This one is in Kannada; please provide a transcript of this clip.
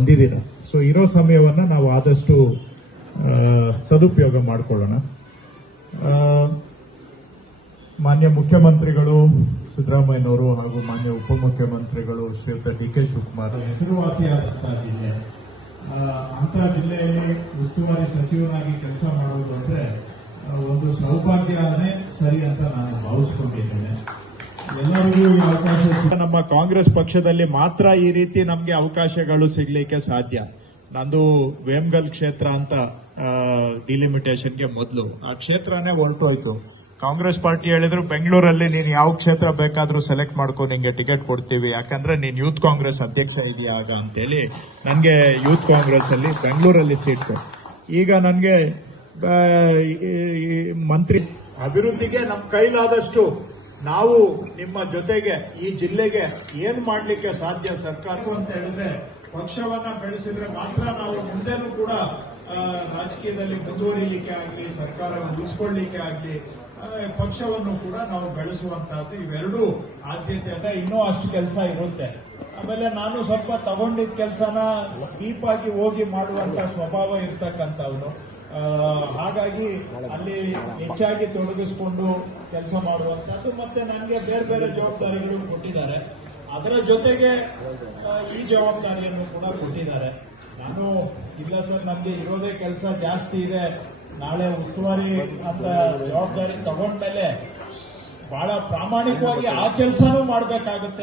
ಬಂದಿದ್ದೀರಾ. ಸೊ ಇರೋ ಸಮಯವನ್ನ ನಾವು ಆದಷ್ಟು ಸದುಪಯೋಗ ಮಾಡಿಕೊಳ್ಳೋಣ. ಮಾನ್ಯ ಮುಖ್ಯಮಂತ್ರಿಗಳು ಸಿದ್ದರಾಮಯ್ಯನವರು ಹಾಗೂ ಮಾನ್ಯ ಉಪಮುಖ್ಯಮಂತ್ರಿಗಳು ಶ್ರೀಯುತ ಡಿ.ಕೆ. ಶಿವಕುಮಾರ್ ಹೆಸರುವಾಸಿಯಾದಂತಹ ಜಿಲ್ಲೆ, ಅಂತಹ ಜಿಲ್ಲೆಯಲ್ಲಿ ಉಸ್ತುವಾರಿ ಸಚಿವನಾಗಿ ಕೆಲಸ ಮಾಡುವುದು ಅಂದ್ರೆ ಒಂದು ಸೌಭಾಗ್ಯನೇ ಸರಿ ಅಂತ ನಾನು ಭಾವಿಸಿಕೊಂಡಿದ್ದೇನೆ. ಎಲ್ಲರಿಗೂ ಈ ಅವಕಾಶ ನಮ್ಮ ಕಾಂಗ್ರೆಸ್ ಪಕ್ಷದಲ್ಲಿ ಮಾತ್ರ ಈ ರೀತಿ ನಮಗೆ ಅವಕಾಶಗಳು ಸಿಗ್ಲಿಕ್ಕೆ ಸಾಧ್ಯ. ನಂದು ವೇಮಗಲ್ ಕ್ಷೇತ್ರ ಅಂತ ಡಿಲಿಮಿಟೇಷನ್ಗೆ ಮೊದಲು ಆ ಕ್ಷೇತ್ರನೇ ಹೊರಟೋಯ್ತು. ಕಾಂಗ್ರೆಸ್ ಪಾರ್ಟಿ ಹೇಳಿದ್ರು ಬೆಂಗಳೂರಲ್ಲಿ ನೀನು ಯಾವ ಕ್ಷೇತ್ರ ಬೇಕಾದ್ರೂ ಸೆಲೆಕ್ಟ್ ಮಾಡ್ಕೊ, ನಿಂಗೆ ಟಿಕೆಟ್ ಕೊಡ್ತೀವಿ, ಯಾಕಂದ್ರೆ ನೀನ್ ಯೂತ್ ಕಾಂಗ್ರೆಸ್ ಅಧ್ಯಕ್ಷ ಇದೆಯಾ ಆಗ ಅಂತೇಳಿ ನನಗೆ ಯೂತ್ ಕಾಂಗ್ರೆಸ್ ಅಲ್ಲಿ ಬೆಂಗಳೂರಲ್ಲಿ ಸೀಟ್ ಕೊಟ್ಟು, ಈಗ ನನಗೆ ಮಂತ್ರಿ ಅಭಿವೃದ್ಧಿಗೆ ನಮ್ಮ ಕೈಲಾದಷ್ಟು ನಾವು ನಿಮ್ಮ ಜೊತೆಗೆ ಈ ಜಿಲ್ಲೆಗೆ ಏನ್ ಮಾಡ್ಲಿಕ್ಕೆ ಸಾಧ್ಯ ಸರ್ಕಾರ ಅಂತ ಹೇಳಿದ್ರೆ ಪಕ್ಷವನ್ನ ಬೆಳೆಸಿದ್ರೆ ಮಾತ್ರ ನಾವು ಮುಂದೆನೂ ಕೂಡ ರಾಜಕೀಯದಲ್ಲಿ ಮುಂದುವರಿಲಿಕ್ಕೆ ಆಗಲಿ, ಸರ್ಕಾರ ಉಳಿಸಿಕೊಳ್ಳಿಕ್ಕೆ ಆಗಲಿ, ಪಕ್ಷವನ್ನು ಕೂಡ ನಾವು ಬೆಳೆಸುವಂತಹದ್ದು. ಇವೆರಡೂ ಆದ್ಯತೆಯನ್ನ ಇನ್ನೂ ಅಷ್ಟು ಕೆಲಸ ಇರುತ್ತೆ. ಆಮೇಲೆ ನಾನು ಸ್ವಲ್ಪ ತಗೊಂಡಿದ್ದ ಕೆಲಸನ ಡೀಪ್ ಆಗಿ ಹೋಗಿ ಮಾಡುವಂತ ಸ್ವಭಾವ ಇರ್ತಕ್ಕಂಥವನು. ಹಾಗಾಗಿ ಅಲ್ಲಿ ಹೆಚ್ಚಾಗಿ ತೊಡಗಿಸಿಕೊಂಡು ಕೆಲಸ ಮಾಡುವಂತದ್ದು. ಮತ್ತೆ ನನಗೆ ಬೇರೆ ಬೇರೆ ಜವಾಬ್ದಾರಿಗಳು ಕೊಟ್ಟಿದ್ದಾರೆ. ಅದರ ಜೊತೆಗೆ ಈ ಜವಾಬ್ದಾರಿಯನ್ನು ಕೂಡ ಕೊಟ್ಟಿದ್ದಾರೆ. ನಾನು ಇಲ್ಲ ಸರ್ ನನಗೆ ಇರೋದೇ ಕೆಲಸ ಜಾಸ್ತಿ ಇದೆ, ನಾಳೆ ಉಸ್ತುವಾರಿ ಅಂತ ಜವಾಬ್ದಾರಿ ತಗೊಂಡ್ಮೇಲೆ ಬಹಳ ಪ್ರಾಮಾಣಿಕವಾಗಿ ಆ ಕೆಲಸನೂ ಮಾಡಬೇಕಾಗುತ್ತೆ.